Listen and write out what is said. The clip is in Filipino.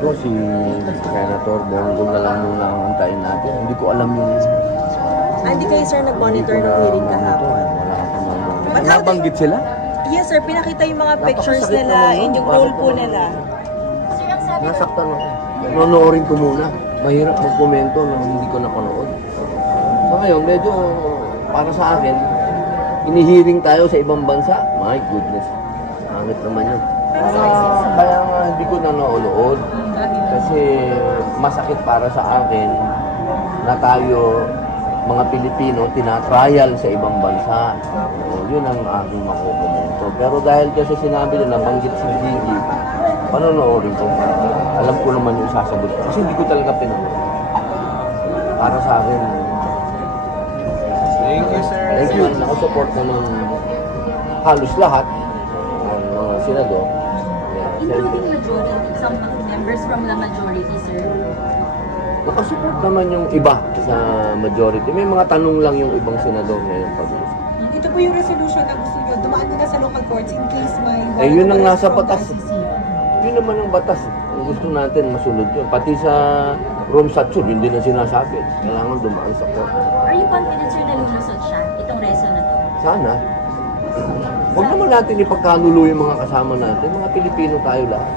ko si Senator Bongbong na lang muna ang antayin natin. Hindi ko alam yung... Hindi kayo sir nag-monitor ng hearing kahapon? Wala akong monitor. But Nabanggit sila? Yes sir, pinakita yung mga pictures Napakasakit nila naman, and yung bakit role po naman? nila. Nasaktan ako. Nonoorin ko muna. Mahirap magkomento nang hindi ko napanood. So ngayon, medyo para sa akin, inihiring tayo sa ibang bansa. My goodness. Pangit naman yun. Kaya nga hindi ko nanonood. Kasi masakit para sa akin na tayo, mga Pilipino, tinatrial sa ibang bansa. So, yun ang aking makukomento. Pero dahil kasi sinabi nila, nabanggit si Gigi, panonoorin ko. Alam ko naman yung sasagot ko. Kasi hindi ko talaga pinanood. Para sa akin, Thank you, sir. thank you. Nakasupport naman halos lahat ng mga senador. Including majority, some members from the majority, sir. Nakasupport naman yung iba sa majority. May mga tanong lang yung ibang senador ngayon pag-uusap. Ito po yung resolution na gusto nyo, dumaan muna sa local courts in case may... Yun ang nasa from batas. ICC. Yun naman ang batas. Kung gusto natin masunod yun. Pati sa Rome Statute, yun din ang sinasabi. Kailangan dumaan sa court. Are you confident, sir, na lulusot siya, itong reso na to? Sana. Huwag naman natin ipagkanulo yung mga kasama natin. Mga Pilipino tayo lahat.